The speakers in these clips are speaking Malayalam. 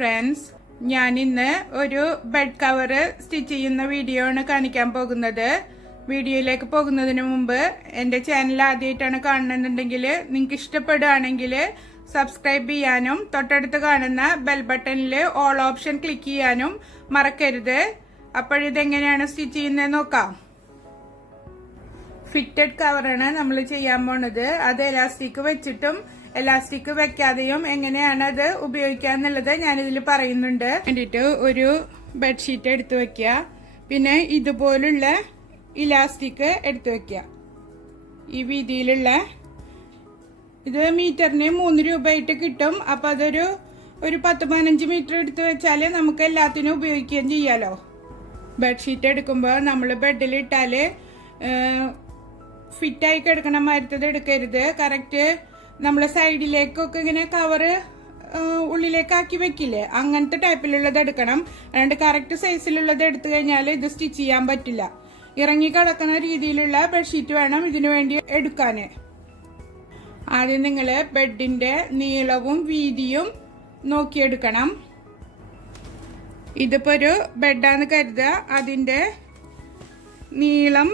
ഫ്രണ്ട്സ്, ഞാൻ ഇന്ന് ഒരു ബെഡ് കവർ സ്റ്റിച്ച് ചെയ്യുന്ന വീഡിയോ ആണ് കാണിക്കാൻ പോകുന്നത്. വീഡിയോയിലേക്ക് പോകുന്നതിന് മുമ്പ് എൻ്റെ ചാനൽ ആദ്യമായിട്ടാണ് കാണുന്നുണ്ടെങ്കിൽ നിങ്ങൾക്ക് ഇഷ്ടപ്പെടുകയാണെങ്കിൽ സബ്സ്ക്രൈബ് ചെയ്യാനും തൊട്ടടുത്ത് കാണുന്ന ബെൽ ബട്ടണിൽ ഓൾ ഓപ്ഷൻ ക്ലിക്ക് ചെയ്യാനും മറക്കരുത്. അപ്പോഴിതെങ്ങനെയാണ് സ്റ്റിച്ച് ചെയ്യുന്നത് നോക്കാം. ഫിറ്റഡ് കവറാണ് നമ്മൾ ചെയ്യാൻ പോണത്. അത് എലാസ്റ്റിക് വെച്ചിട്ടും എലാസ്റ്റിക് വെക്കാതെയും എങ്ങനെയാണ് അത് ഉപയോഗിക്കുക എന്നുള്ളത് ഞാനിതിൽ പറയുന്നുണ്ട്. വേണ്ടിയിട്ട് ഒരു ബെഡ്ഷീറ്റ് എടുത്തു വെക്കുക. പിന്നെ ഇതുപോലുള്ള ഇലാസ്റ്റിക് എടുത്തു വെക്കുക. ഈ വീതിയിലുള്ള ഇത് മീറ്ററിന് 3 രൂപയായിട്ട് കിട്ടും. അപ്പൊ അതൊരു 10-15 മീറ്റർ എടുത്തു വെച്ചാൽ നമുക്ക് എല്ലാത്തിനും ഉപയോഗിക്കുകയും ചെയ്യാലോ. ബെഡ്ഷീറ്റ് എടുക്കുമ്പോൾ നമ്മൾ ബെഡിൽ ഇട്ടാല് ഫിറ്റായി കിടക്കണ മാതിരത്തത് എടുക്കരുത്. കറക്റ്റ് നമ്മളെ സൈഡിലേക്കൊക്കെ ഇങ്ങനെ കവറ് ഉള്ളിലേക്കാക്കി വെക്കില്ലേ, അങ്ങനത്തെ ടൈപ്പിലുള്ളത് എടുക്കണം. അല്ലാണ്ട് കറക്റ്റ് സൈസിലുള്ളത് എടുത്തു കഴിഞ്ഞാൽ ഇത് സ്റ്റിച്ച് ചെയ്യാൻ പറ്റില്ല. ഇറങ്ങി കിടക്കുന്ന രീതിയിലുള്ള ബെഡ്ഷീറ്റ് വേണം ഇതിനു വേണ്ടി എടുക്കാന്. ആദ്യം നിങ്ങൾ ബെഡിന്റെ നീളവും വീതിയും നോക്കിയെടുക്കണം. ഇതിപ്പോ ഒരു ബെഡാന്ന് കരുതുക. അതിന്റെ നീളം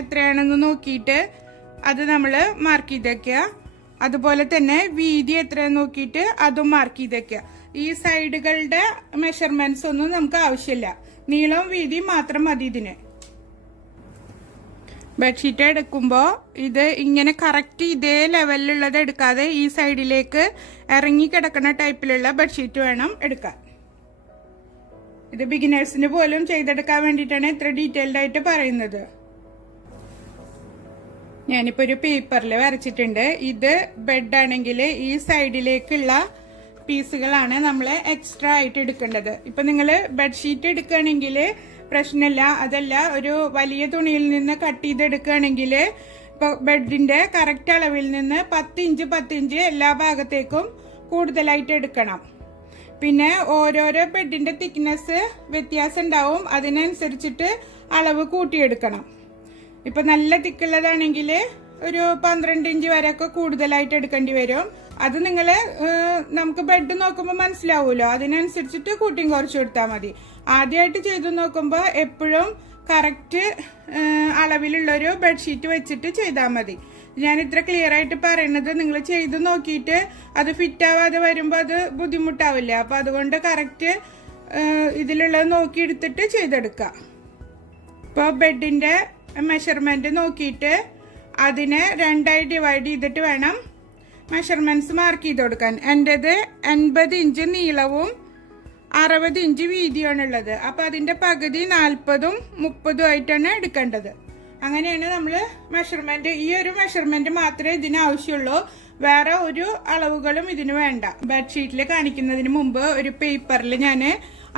എത്രയാണെന്ന് നോക്കിയിട്ട് അത് നമ്മൾ മാർക്ക് ചെയ്ത് വെക്കുക. അതുപോലെ തന്നെ വീതി എത്രയാന്ന് നോക്കിയിട്ട് അതും മാർക്ക് ചെയ്ത് വെക്കുക. ഈ സൈഡുകളുടെ മെഷർമെന്റ്സ് ഒന്നും നമുക്ക് ആവശ്യമില്ല. നീളവും വീതിയും മാത്രം മതി ഇതിന്. ബെഡ്ഷീറ്റ് എടുക്കുമ്പോൾ ഇത് ഇങ്ങനെ കറക്റ്റ് ഇതേ ലെവലിലുള്ളത് എടുക്കാതെ ഈ സൈഡിലേക്ക് ഇറങ്ങി കിടക്കുന്ന ടൈപ്പിലുള്ള ബെഡ്ഷീറ്റ് വേണം എടുക്കാൻ. ഇത് ബിഗിനേഴ്സിന് പോലും ചെയ്തെടുക്കാൻ വേണ്ടിയിട്ടാണ് ഇത്ര ഡീറ്റെയിൽഡ് ആയിട്ട് പറയുന്നത്. ഞാനിപ്പോ ഒരു പേപ്പറിൽ വരച്ചിട്ടുണ്ട്. ഇത് ബെഡ് ആണെങ്കിൽ ഈ സൈഡിലേക്കുള്ള പീസുകളാണ് നമ്മൾ എക്സ്ട്രാ ആയിട്ട് എടുക്കേണ്ടത്. ഇപ്പൊ നിങ്ങൾ ബെഡ്ഷീറ്റ് എടുക്കുകയാണെങ്കിൽ പ്രശ്നമില്ല. അതല്ല, ഒരു വലിയ തുണിയിൽ നിന്ന് കട്ട് ചെയ്തെടുക്കുകയാണെങ്കിൽ ഇപ്പൊ ബെഡിന്റെ കറക്റ്റ് അളവിൽ നിന്ന് 10 ഇഞ്ച് എല്ലാ ഭാഗത്തേക്കും കൂടുതലായിട്ട് എടുക്കണം. പിന്നെ ഓരോരോ ബെഡിന്റെ തിക്നെസ് വ്യത്യാസം ഉണ്ടാവും. അതിനനുസരിച്ചിട്ട് അളവ് കൂട്ടിയെടുക്കണം. ഇപ്പൊ നല്ല തിക്കുള്ളതാണെങ്കിൽ ഒരു 12 ഇഞ്ച് വരെയൊക്കെ കൂടുതലായിട്ട് എടുക്കേണ്ടി വരും. അത് നിങ്ങള് നമുക്ക് ബെഡ് നോക്കുമ്പോൾ മനസ്സിലാവുമല്ലോ, അതിനനുസരിച്ചിട്ട് കൂട്ടിയും കുറച്ച് കൊടുത്താൽ മതി. ആദ്യമായിട്ട് ചെയ്തു നോക്കുമ്പോൾ എപ്പോഴും കറക്റ്റ് അളവിലുള്ളൊരു ബെഡ്ഷീറ്റ് വെച്ചിട്ട് ചെയ്താൽ മതി. ഞാൻ ഇത്ര ക്ലിയർ ആയിട്ട് പറയുന്നത് നിങ്ങൾ ചെയ്തു നോക്കിയിട്ട് അത് ഫിറ്റ് ആവാതെ വരുമ്പോൾ അത് ബുദ്ധിമുട്ടാവില്ല. അപ്പൊ അതുകൊണ്ട് കറക്റ്റ് ഇതിലുള്ളത് നോക്കി എടുത്തിട്ട് ചെയ്തെടുക്കുക. ഇപ്പോൾ ബെഡിന്റെ മെഷർമെന്റ് നോക്കിയിട്ട് അതിനെ 2ആയി ഡിവൈഡ് ചെയ്തിട്ട് വേണം മെഷർമെന്റ്സ് മാർക്ക് ചെയ്ത് കൊടുക്കാൻ. എൻ്റെത് 80 ഇഞ്ച് നീളവും 60 ഇഞ്ച് വീതിയാണുള്ളത്. അപ്പൊ അതിന്റെ പകുതി 40ഉം 30ഉം ആയിട്ടാണ് എടുക്കേണ്ടത്. അങ്ങനെയാണ് നമ്മൾ മെഷർമെന്റ്. ഈ ഒരു മെഷർമെന്റ് മാത്രമേ ഇതിന് ആവശ്യമുള്ളൂ. വേറെ ഒരു അളവുകളും ഇതിന് വേണ്ട. ബെഡ്ഷീറ്റിൽ കാണിക്കുന്നതിന് മുമ്പ് ഒരു പേപ്പറിൽ ഞാൻ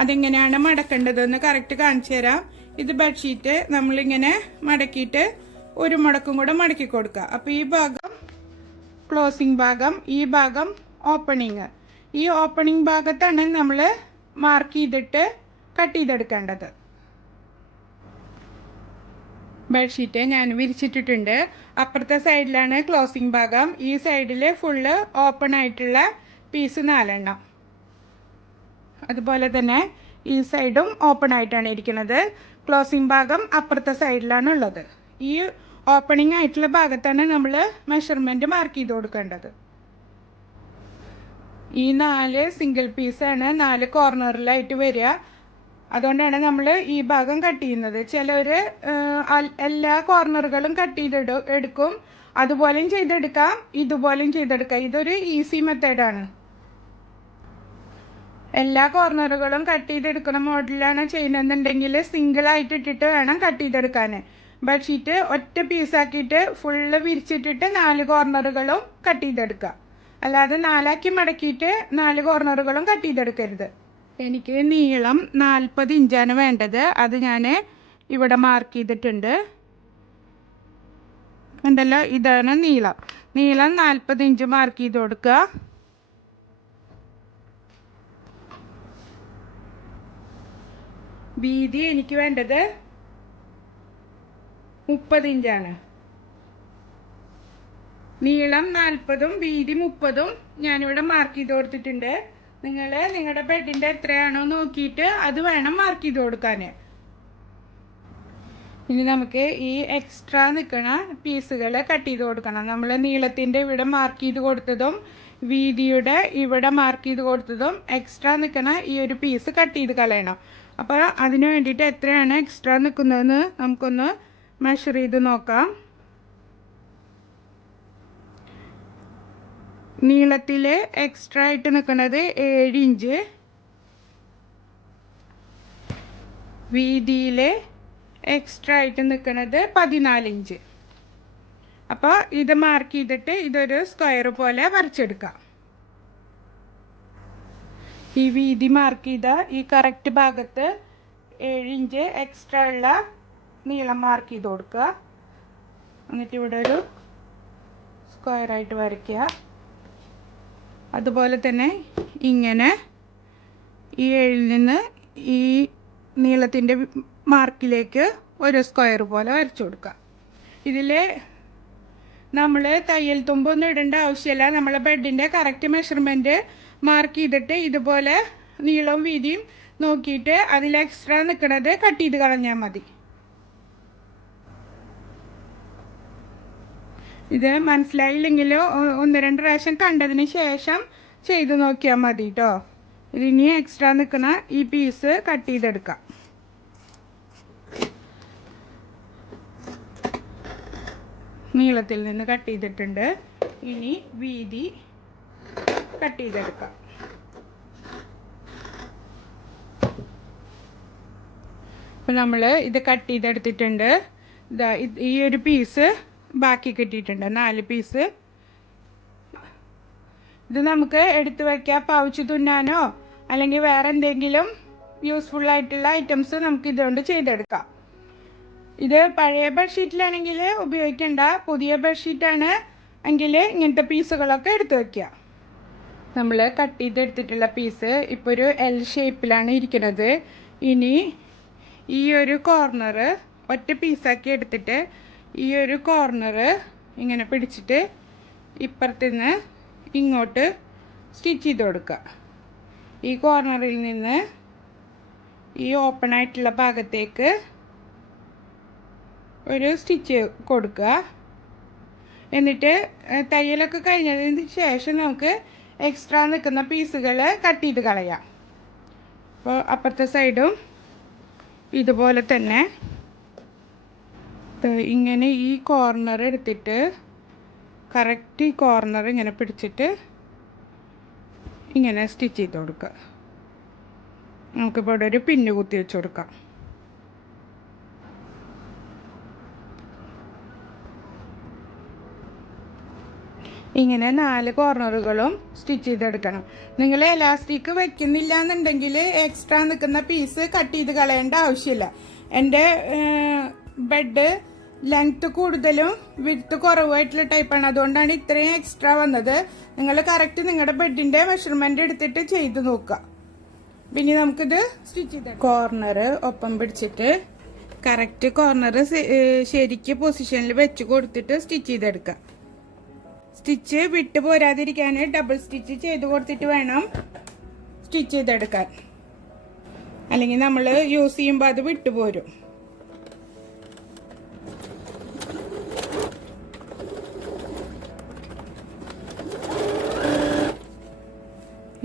അതെങ്ങനെയാണ് മടക്കേണ്ടതെന്ന് കറക്റ്റ് കാണിച്ചു തരാം. ഇത് ബെഡ്ഷീറ്റ് നമ്മളിങ്ങനെ മടക്കിയിട്ട് ഒരു മടക്കും കൂടെ മടക്കി കൊടുക്കുക. അപ്പൊ ഈ ഭാഗം ക്ലോസിംഗ് ഭാഗം, ഈ ഭാഗം ഓപ്പണിങ്. ഈ ഓപ്പണിംഗ് ഭാഗത്താണ് നമ്മൾ മാർക്ക് ചെയ്തിട്ട് കട്ട് ചെയ്തെടുക്കേണ്ടത്. ബെഡ്ഷീറ്റ് ഞാൻ വിരിച്ചിട്ടിട്ടുണ്ട്. അപ്പുറത്തെ സൈഡിലാണ് ക്ലോസിംഗ് ഭാഗം. ഈ സൈഡിൽ ഫുള്ള് ഓപ്പൺ ആയിട്ടുള്ള പീസ് 4 എണ്ണം. അതുപോലെ തന്നെ ഈ സൈഡും ഓപ്പൺ ആയിട്ടാണ് ഇരിക്കുന്നത്. ക്ലോസിംഗ് ഭാഗം അപ്പുറത്തെ സൈഡിലാണ് ഉള്ളത്. ഈ ഓപ്പണിംഗ് ആയിട്ടുള്ള ഭാഗത്താണ് നമ്മൾ മെഷർമെന്റ് മാർക്ക് ചെയ്ത് കൊടുക്കേണ്ടത്. ഈ 4 സിംഗിൾ പീസാണ് 4 കോർണറിലായിട്ട് വരിക. അതുകൊണ്ടാണ് നമ്മൾ ഈ ഭാഗം കട്ട് ചെയ്യുന്നത്. ചിലവര് എല്ലാ കോർണറുകളും കട്ട് ചെയ്ത് എടുക്കും. അതുപോലെയും ചെയ്തെടുക്കാം, ഇതുപോലെയും ചെയ്തെടുക്കാം. ഇതൊരു ഈസി മെത്തേഡാണ്. എല്ലാ കോർണറുകളും കട്ട് ചെയ്തെടുക്കുന്ന മോഡലാണ് ചെയ്യുന്നതെന്നുണ്ടെങ്കിൽ സിംഗിൾ ആയിട്ട് ഇട്ടിട്ട് വേണം കട്ട് ചെയ്തെടുക്കാൻ. ബെഡ്ഷീറ്റ് ഒറ്റ പീസാക്കിയിട്ട് ഫുള്ള് വിരിച്ചിട്ടിട്ട് 4 കോർണറുകളും കട്ട് ചെയ്തെടുക്കുക. അല്ലാതെ 4ആക്കി മടക്കിയിട്ട് 4 കോർണറുകളും കട്ട് ചെയ്തെടുക്കരുത്. എനിക്ക് നീളം 40 ഇഞ്ചാണ് വേണ്ടത്. അത് ഞാൻ ഇവിടെ മാർക്ക് ചെയ്തിട്ടുണ്ട്. കണ്ടല്ലോ, ഇതാണ് നീളം. 40 ഇഞ്ച് മാർക്ക് ചെയ്ത് കൊടുക്കുക. വീതി എനിക്ക് വേണ്ടത് 30 ഇഞ്ചാണ്. നീളം 40ഉം വീതി 30ഉം ഞാനിവിടെ മാർക്ക് ചെയ്ത് കൊടുത്തിട്ടുണ്ട്. നിങ്ങൾ നിങ്ങളുടെ ബെഡിൻ്റെ എത്രയാണോ നോക്കിയിട്ട് അത് വേണം മാർക്ക് ചെയ്ത് കൊടുക്കാൻ. ഇനി നമുക്ക് ഈ എക്സ്ട്രാ നിൽക്കുന്ന പീസുകൾ കട്ട് ചെയ്ത് കൊടുക്കണം. നമ്മൾ നീളത്തിൻ്റെ ഇവിടെ മാർക്ക് ചെയ്ത് കൊടുത്തതും വീതിയുടെ ഇവിടെ മാർക്ക് ചെയ്ത് കൊടുത്തതും എക്സ്ട്രാ നിൽക്കുന്ന ഈ ഒരു പീസ് കട്ട് ചെയ്ത് കളയണം. അപ്പോൾ അതിന് വേണ്ടിയിട്ട് എത്രയാണ് എക്സ്ട്രാ നിൽക്കുന്നതെന്ന് നമുക്കൊന്ന് മെഷർ ചെയ്ത് നോക്കാം. നീളത്തിൽ എക്സ്ട്രാ ആയിട്ട് നിൽക്കുന്നത് 7 ഇഞ്ച്, വീതിയിൽ എക്സ്ട്രാ ആയിട്ട് നിൽക്കുന്നത് 14 ഇഞ്ച്. അപ്പോൾ ഇത് മാർക്ക് ചെയ്തിട്ട് ഇതൊരു സ്ക്വയർ പോലെ വരച്ചെടുക്കാം. ഈ വീതി മാർക്ക് ചെയ്ത ഈ കറക്റ്റ് ഭാഗത്ത് 7 ഇഞ്ച് എക്സ്ട്രാ ഉള്ള നീളം മാർക്ക് ചെയ്ത് കൊടുക്കുക. എന്നിട്ട് ഇവിടെ ഒരു സ്ക്വയറായിട്ട് വരയ്ക്കുക. അതുപോലെ തന്നെ ഇങ്ങനെ ഈ 7-ൽ നിന്ന് ഈ നീളത്തിൻ്റെ മാർക്കിലേക്ക് ഒരു സ്ക്വയർ പോലെ വരച്ചു കൊടുക്കുക. ഇതിൽ നമ്മൾ തയ്യൽ തുമ്പൊന്നും ഇടേണ്ട ആവശ്യമില്ല. നമ്മളെ ബെഡിൻ്റെ കറക്റ്റ് മെഷർമെൻറ്റ് മാർക്ക് ചെയ്തിട്ട് ഇതുപോലെ നീളവും വീതിയും നോക്കിയിട്ട് അതിൽ എക്സ്ട്രാ നിൽക്കുന്നത് കട്ട് ചെയ്ത് കളഞ്ഞാൽ മതി. ഇത് മനസ്സിലായില്ലെങ്കിൽ 1-2 പ്രാവശ്യം കണ്ടതിന് ശേഷം ചെയ്ത് നോക്കിയാൽ മതി കേട്ടോ. ഇതിനി എക്സ്ട്രാ നിൽക്കുന്ന ഈ പീസ് കട്ട് ചെയ്തെടുക്കാം. നീളത്തിൽ നിന്ന് കട്ട് ചെയ്തിട്ടുണ്ട്. ഇനി വീതി കട്ട് ചെയ്തെടുക്കാം. അപ്പോൾ നമ്മൾ ഇത് കട്ട് ചെയ്തെടുത്തിട്ടുണ്ട്. ഈ ഒരു പീസ് ബാക്കി കിട്ടിയിട്ടുണ്ട്, 4 പീസ്. ഇത് നമുക്ക് എടുത്തു വയ്ക്കാം, പൗച്ച് തുന്നാനോ അല്ലെങ്കിൽ വേറെ എന്തെങ്കിലും യൂസ്ഫുള്ളായിട്ടുള്ള ഐറ്റംസ് നമുക്ക് ഇതുകൊണ്ട് ചെയ്തെടുക്കാം. ഇത് പഴയ ബെഡ്ഷീറ്റിലാണെങ്കിൽ ഉപയോഗിക്കേണ്ട, പുതിയ ബെഡ്ഷീറ്റാണ് എങ്കിൽ ഇങ്ങനത്തെ പീസുകളൊക്കെ എടുത്തു വയ്ക്കുക. നമ്മൾ കട്ട് ചെയ്തെടുത്തിട്ടുള്ള പീസ് ഇപ്പോൾ ഒരു L ഷേപ്പിലാണ് ഇരിക്കുന്നത്. ഇനി ഈ ഒരു കോർണർ ഒറ്റ പീസാക്കി എടുത്തിട്ട് ഈ ഒരു കോർണർ ഇങ്ങനെ പിടിച്ചിട്ട് ഇപ്പുറത്തുനിന്ന് ഇങ്ങോട്ട് സ്റ്റിച്ച് ചെയ്ത് കൊടുക്കുക. ഈ കോർണറിൽ നിന്ന് ഈ ഓപ്പൺ ആയിട്ടുള്ള ഭാഗത്തേക്ക് ഒരു സ്റ്റിച്ച് കൊടുക്കുക. എന്നിട്ട് തയ്യലൊക്കെ കഴിഞ്ഞതിന് ശേഷം നമുക്ക് എക്സ്ട്രാ നിൽക്കുന്ന പീസുകൾ കട്ട് ചെയ്ത് കളയാം. അപ്പോൾ അപ്പുറത്തെ സൈഡും ഇതുപോലെ തന്നെ ഇങ്ങനെ ഈ കോർണർ എടുത്തിട്ട് കറക്റ്റ് ഈ കോർണർ ഇങ്ങനെ പിടിച്ചിട്ട് ഇങ്ങനെ സ്റ്റിച്ച് ചെയ്ത് കൊടുക്കുക. നമുക്കിപ്പോൾ ഇവിടെ ഒരു പിന്ന് കുത്തി വെച്ച് കൊടുക്കാം. ഇങ്ങനെ 4 കോർണറുകളും സ്റ്റിച്ച് ചെയ്തെടുക്കണം. നിങ്ങൾ എലാസ്റ്റിക് വെക്കുന്നില്ല എന്നുണ്ടെങ്കിൽ എക്സ്ട്രാ നിൽക്കുന്ന പീസ് കട്ട് ചെയ്ത് കളയേണ്ട ആവശ്യമില്ല. എൻ്റെ ബെഡ് ലെങ്ത്ത് കൂടുതലും വിഡ്ത്ത് കുറവായിട്ടുള്ള ടൈപ്പാണ്, അതുകൊണ്ടാണ് ഇത്രയും എക്സ്ട്രാ വന്നത്. നിങ്ങൾ കറക്റ്റ് നിങ്ങളുടെ ബെഡിൻ്റെ മെഷർമെൻറ്റ് എടുത്തിട്ട് ചെയ്ത് നോക്കുക. പിന്നെ നമുക്കിത് സ്റ്റിച്ച് ചെയ്ത് കോർണർ ഒപ്പം പിടിച്ചിട്ട് കറക്റ്റ് കോർണർ ശരിക്ക് പൊസിഷനിൽ വെച്ച് കൊടുത്തിട്ട് സ്റ്റിച്ച് ചെയ്തെടുക്കുക. സ്റ്റിച്ച് വിട്ട് പോരാതിരിക്കാൻ ഡബിൾ സ്റ്റിച്ച് ചെയ്ത് കൊടുത്തിട്ട് വേണം സ്റ്റിച്ച് ചെയ്തെടുക്കാൻ, അല്ലെങ്കിൽ നമ്മൾ യൂസ് ചെയ്യുമ്പോൾ അത് വിട്ടുപോരും.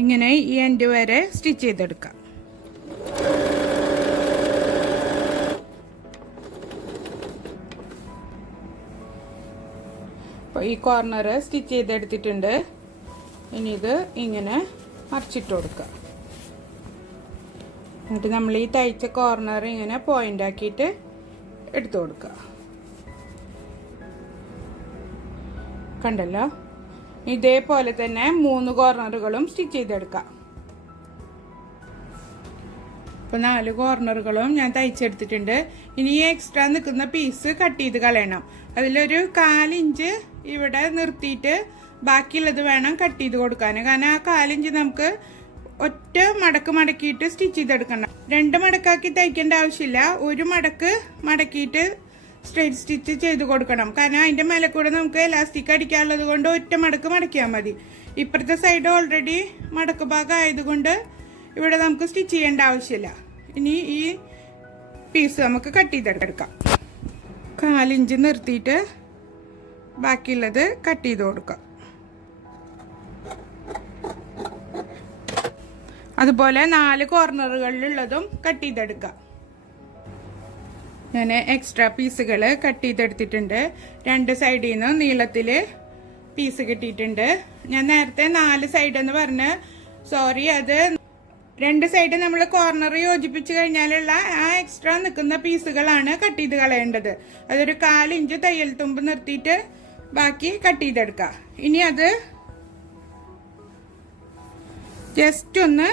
ഇങ്ങനെ ഈ എൻഡ് വരെ സ്റ്റിച്ച് ചെയ്തെടുക്കാം. അപ്പോൾ ഈ കോർണർ സ്റ്റിച്ച് ചെയ്തെടുത്തിട്ടുണ്ട്. ഇനി ഇത് ഇങ്ങനെ മറിച്ചിട്ട് കൊടുക്കുക. എന്നിട്ട് നമ്മൾ ഈ തയ്ച്ച കോർണർ ഇങ്ങനെ പോയിന്റ് ആക്കിയിട്ട് എടുത്തു കൊടുക്കുക. കണ്ടല്ലോ, ഇതേപോലെ തന്നെ 3 കോർണറുകളും സ്റ്റിച്ച് ചെയ്തെടുക്കാം. ഇപ്പോൾ 4 കോർണറുകളും ഞാൻ തയ്ച്ചെടുത്തിട്ടുണ്ട്. ഇനി ഈ എക്സ്ട്രാ നിൽക്കുന്ന പീസ് കട്ട് ചെയ്ത് കളയണം. അതിലൊരു 1/4 ഇഞ്ച് ഇവിടെ നിർത്തിയിട്ട് ബാക്കിയുള്ളത് വേണം കട്ട് ചെയ്ത് കൊടുക്കാൻ. കാരണം ആ 1/4 ഇഞ്ച് നമുക്ക് ഒറ്റ മടക്ക് മടക്കിയിട്ട് സ്റ്റിച്ച് ചെയ്തെടുക്കണം. 2 മടക്കാക്കി തയ്ക്കേണ്ട ആവശ്യമില്ല. 1 മടക്ക് മടക്കിയിട്ട് സ്ട്രെയിറ്റ് സ്റ്റിച്ച് ചെയ്ത് കൊടുക്കണം. കാരണം അതിൻ്റെ മേലെ കൂടെ നമുക്ക് എലാസ്റ്റിക് അടിക്കാനുള്ളത് കൊണ്ട് ഒറ്റ മടക്ക് മടക്കിയാൽ മതി. ഇപ്പുറത്തെ സൈഡ് ഓൾറെഡി മടക്ക് ഭാഗം ആയതുകൊണ്ട് ഇവിടെ നമുക്ക് സ്റ്റിച്ച് ചെയ്യേണ്ട ആവശ്യമില്ല. ഇനി ഈ പീസ് നമുക്ക് കട്ട് ചെയ്തെടുക്കാം. 4 ഇഞ്ച് നിർത്തിയിട്ട് ബാക്കിയുള്ളത് കട്ട് ചെയ്ത് കൊടുക്കാം. അതുപോലെ 4 കോർണറുകളിലുള്ളതും കട്ട് ചെയ്തെടുക്കാം. ഞാൻ എക്സ്ട്രാ പീസുകൾ കട്ട് ചെയ്തെടുത്തിട്ടുണ്ട്. 2 സൈഡിൽ നിന്ന് നീളത്തിൽ പീസ് കിട്ടിയിട്ടുണ്ട്. ഞാൻ നേരത്തെ 4 സൈഡ് എന്ന് പറഞ്ഞ് സോറി, അത് 2 സൈഡ് നമ്മൾ കോർണർ യോജിപ്പിച്ച് കഴിഞ്ഞാലുള്ള ആ എക്സ്ട്രാ നിൽക്കുന്ന പീസുകളാണ് കട്ട് ചെയ്ത് കളയേണ്ടത്. അതൊരു 4 ഇഞ്ച് തയ്യൽ തുമ്പ് നിർത്തിയിട്ട് ബാക്കി കട്ട് ചെയ്തെടുക്കാം. ഇനി അത് ജസ്റ്റ് ഒന്ന്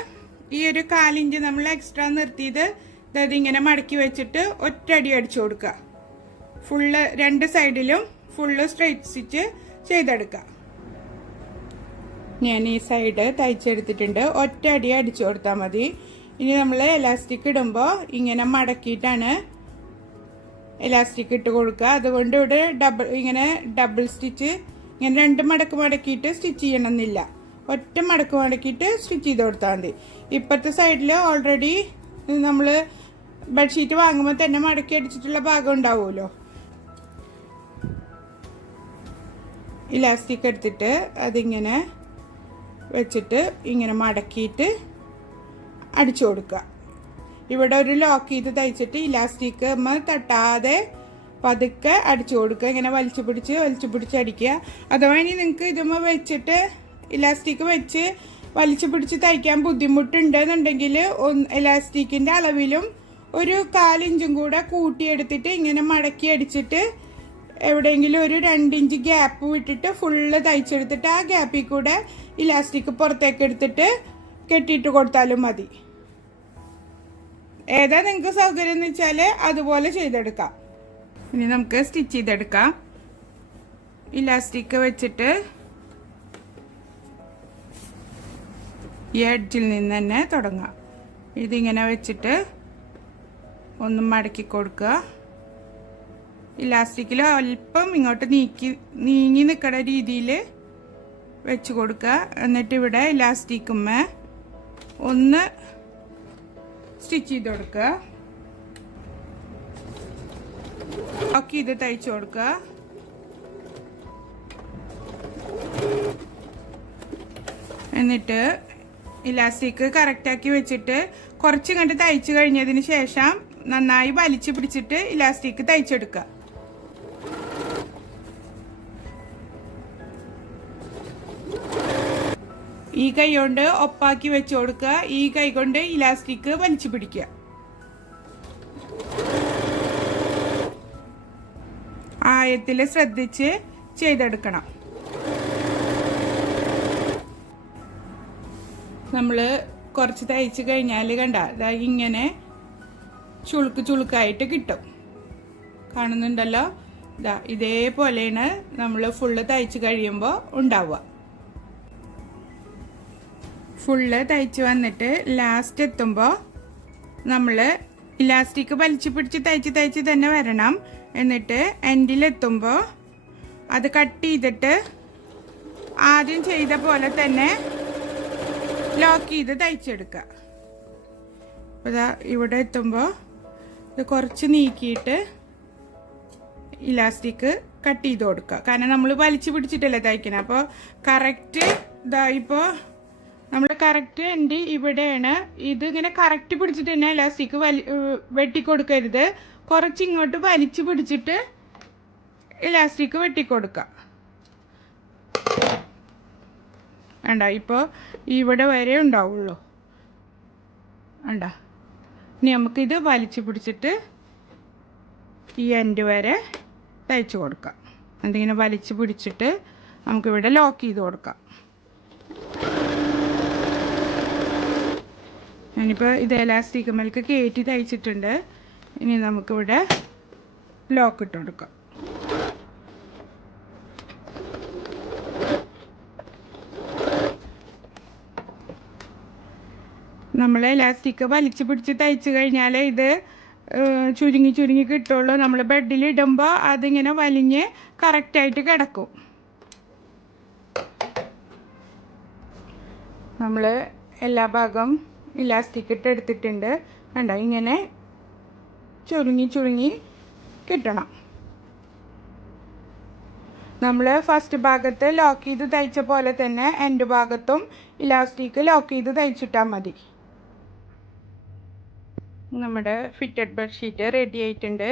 ഈ ഒരു 4 ഇഞ്ച് നമ്മൾ എക്സ്ട്രാ നിർത്തിയത് അതായത് ഇങ്ങനെ മടക്കി വെച്ചിട്ട് ഒറ്റയടി അടിച്ചു കൊടുക്കുക. ഫുള്ള് 2 സൈഡിലും ഫുള്ള് സ്ട്രെയിറ്റ് സ്റ്റിച്ച് ചെയ്തെടുക്കുക. ഞാൻ ഈ സൈഡ് തയ്ച്ചെടുത്തിട്ടുണ്ട്. ഒറ്റയടി അടിച്ചു കൊടുത്താൽ മതി. ഇനി നമ്മൾ എലാസ്റ്റിക് ഇടുമ്പോൾ ഇങ്ങനെ മടക്കിയിട്ടാണ് എലാസ്റ്റിക് ഇട്ട് കൊടുക്കുക. അതുകൊണ്ട് ഇവിടെ ഇങ്ങനെ ഡബിൾ സ്റ്റിച്ച് ഇങ്ങനെ 2 മടക്ക് മടക്കിയിട്ട് സ്റ്റിച്ച് ചെയ്യണമെന്നില്ല. ഒറ്റ മടക്ക് മടക്കിയിട്ട് സ്റ്റിച്ച് ചെയ്ത് കൊടുത്താൽ മതി. ഇപ്പോഴത്തെ സൈഡിൽ ഓൾറെഡി നമ്മൾ ബെഡ്ഷീറ്റ് വാങ്ങുമ്പോൾ തന്നെ മടക്കി അടിച്ചിട്ടുള്ള ഭാഗം ഉണ്ടാവുമല്ലോ. ഇലാസ്റ്റിക് എടുത്തിട്ട് അതിങ്ങനെ വെച്ചിട്ട് ഇങ്ങനെ മടക്കിയിട്ട് അടിച്ചു കൊടുക്കുക. ഇവിടെ ഒരു ലോക്ക് ചെയ്ത് തയ്ച്ചിട്ട് ഇലാസ്റ്റിക് തട്ടാതെ പതുക്കെ അടിച്ചു കൊടുക്കുക. ഇങ്ങനെ വലിച്ചു പിടിച്ച് അടിക്കുക. അഥവാ ഇനി നിങ്ങൾക്ക് ഇതുമ്മ വെച്ചിട്ട് ഇലാസ്റ്റിക് വെച്ച് വലിച്ചു പിടിച്ച് തയ്ക്കാൻ ബുദ്ധിമുട്ടുണ്ടെന്നുണ്ടെങ്കിൽ ഇലാസ്റ്റിക്കിൻ്റെ അളവിലും ഒരു 4 ഇഞ്ചും കൂടെ കൂട്ടിയെടുത്തിട്ട് ഇങ്ങനെ മടക്കി അടിച്ചിട്ട് എവിടെയെങ്കിലും ഒരു 2 ഇഞ്ച് ഗ്യാപ്പ് വിട്ടിട്ട് ഫുള്ള് തയ്ച്ചെടുത്തിട്ട് ആ ഗ്യാപ്പിൽ കൂടെ ഇലാസ്റ്റിക് പുറത്തേക്ക് എടുത്തിട്ട് കെട്ടിയിട്ട് കൊടുത്താലും മതി. ഏതാ നിങ്ങൾക്ക് സൗകര്യം എന്ന് വെച്ചാൽ അതുപോലെ ചെയ്തെടുക്കാം. ഇനി നമുക്ക് സ്റ്റിച്ച് ചെയ്തെടുക്കാം. ഇലാസ്റ്റിക് വെച്ചിട്ട് ഈ എഡ്ജിൽ നിന്ന് തന്നെ തുടങ്ങാം. ഇതിങ്ങനെ വെച്ചിട്ട് ഒന്ന് മടക്കി കൊടുക്കുക. ഇലാസ്റ്റിക്കിൽ അല്പം ഇങ്ങോട്ട് നീങ്ങി നിൽക്കുന്ന രീതിയിൽ വെച്ച് കൊടുക്കുക. എന്നിട്ട് ഇവിടെ ഇലാസ്റ്റിക്കുമ്മേ ഒന്ന് സ്റ്റിച്ച് ചെയ്ത് കൊടുക്കുക. ഒക്കെ ഇത് തയ്ച്ചു കൊടുക്കുക. എന്നിട്ട് ഇലാസ്റ്റിക് കറക്റ്റാക്കി വെച്ചിട്ട് കുറച്ച് കണ്ട് തയ്ച്ചു കഴിഞ്ഞതിന് ശേഷം നന്നായി വലിച്ചു പിടിച്ചിട്ട് ഇലാസ്റ്റിക് തയ്ച്ചെടുക്കുക. ഈ കൈ കൊണ്ട് ഒപ്പാക്കി വെച്ചു കൊടുക്കുക. ഈ കൈ കൊണ്ട് ഇലാസ്റ്റിക് വലിച്ചു പിടിക്കുക. ആയത്തിൽ ശ്രദ്ധിച്ച് ചെയ്തെടുക്കണം. നമ്മൾ കുറച്ച് തയ്ച്ച് കഴിഞ്ഞാൽ കണ്ട ഇങ്ങനെ ചുളുക്കായിട്ട് കിട്ടും. കാണുന്നുണ്ടല്ലോ, ഇതേപോലെയാണ് നമ്മൾ ഫുള്ള് തയ്ച്ച് കഴിയുമ്പോൾ ഉണ്ടാവുക. ഫുള്ള് തയ്ച്ച് വന്നിട്ട് ലാസ്റ്റ് എത്തുമ്പോൾ നമ്മൾ ഇലാസ്റ്റിക് വലിച്ചു പിടിച്ച് തയ്ച്ച് തന്നെ വരണം. എന്നിട്ട് എൻഡിലെത്തുമ്പോൾ അത് കട്ട് ചെയ്തിട്ട് ആദ്യം ചെയ്ത പോലെ തന്നെ ലോക്ക് ചെയ്ത് തയ്ച്ചെടുക്കുക. അപ്പോൾ ഇവിടെ എത്തുമ്പോൾ ഇത് കുറച്ച് നീക്കിയിട്ട് ഇലാസ്റ്റിക് കട്ട് ചെയ്ത് കൊടുക്കുക. കാരണം നമ്മൾ വലിച്ചു പിടിച്ചിട്ടല്ലേ തയ്ക്കണം. അപ്പോൾ കറക്റ്റ് ഇപ്പോൾ നമ്മൾ കറക്റ്റ് എൻ്റെ ഇവിടെയാണ്. ഇതിങ്ങനെ കറക്റ്റ് പിടിച്ചിട്ട് തന്നെ ഇലാസ്റ്റിക് വെട്ടിക്കൊടുക്കരുത്. കുറച്ച് ഇങ്ങോട്ട് വലിച്ചു പിടിച്ചിട്ട് ഇലാസ്റ്റിക് വെട്ടിക്കൊടുക്കുക. വേണ്ട, ഇപ്പോൾ ഇവിടെ വരെ ഉണ്ടാവുള്ളൂ. വേണ്ട, ഇനി നമുക്കിത് വലിച്ചു പിടിച്ചിട്ട് ഈ എൻഡ് വരെ തയ്ച്ചു കൊടുക്കാം. എന്തിങ്ങനെ വലിച്ചു പിടിച്ചിട്ട് നമുക്കിവിടെ ലോക്ക് ചെയ്ത് കൊടുക്കാം. ഞാനിപ്പോൾ ഇത് എലാസ്റ്റിക് മേൽക്ക് കയറ്റി തയ്ച്ചിട്ടുണ്ട്. ഇനി നമുക്കിവിടെ ലോക്ക് ഇട്ട് കൊടുക്കാം. നമ്മൾ എലാസ്റ്റിക് വലിച്ചു പിടിച്ച് തയ്ച്ചു കഴിഞ്ഞാൽ ഇത് ചുരുങ്ങി ചുരുങ്ങി കിട്ടുള്ളൂ. നമ്മൾ ബെഡിലിടുമ്പോൾ അതിങ്ങനെ വലിഞ്ഞ് കറക്റ്റായിട്ട് കിടക്കും. നമ്മൾ എല്ലാ ഭാഗം ഇലാസ്റ്റിക് ഇട്ട് എടുത്തിട്ടുണ്ട്. കണ്ടോ, ഇങ്ങനെ ചുരുങ്ങി ചുരുങ്ങി കിട്ടണം. നമ്മൾ ഫസ്റ്റ് ഭാഗത്ത് ലോക്ക് ചെയ്ത് തയ്ച്ച പോലെ തന്നെ എൻഡ് ഭാഗത്തും ഇലാസ്റ്റിക് ലോക്ക് ചെയ്ത് തയ്ച്ചിട്ടാൽ മതി. നമ്മുടെ ഫിറ്റഡ് ബെഡ്ഷീറ്റ് റെഡി ആയിട്ടുണ്ട്.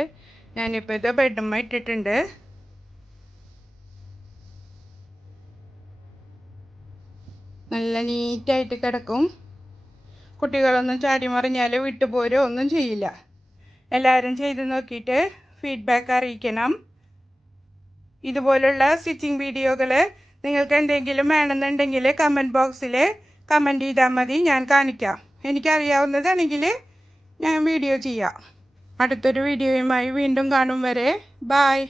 ഞാനിപ്പോൾ ഇത് ബെഡുമ്മ ഇട്ടിട്ടുണ്ട്. നല്ല നീറ്റായിട്ട് കിടക്കും. കുട്ടികളൊന്നും ചാടി മറിഞ്ഞാൽ വിട്ടുപോരോ ഒന്നും ചെയ്യില്ല. എല്ലാവരും ചെയ്ത് നോക്കിയിട്ട് ഫീഡ്ബാക്ക് അറിയിക്കണം. ഇതുപോലുള്ള സ്റ്റിച്ചിങ് വീഡിയോകൾ നിങ്ങൾക്ക് എന്തെങ്കിലും വേണമെന്നുണ്ടെങ്കിൽ കമൻറ്റ് ബോക്സിൽ കമൻറ്റ് ചെയ്താൽ മതി, ഞാൻ കാണിക്കാം. എനിക്കറിയാവുന്നതാണെങ്കിൽ ഞാൻ വീഡിയോ ചെയ്യാം. അടുത്തൊരു വീഡിയോയുമായി വീണ്ടും കാണും വരെ ബായ്.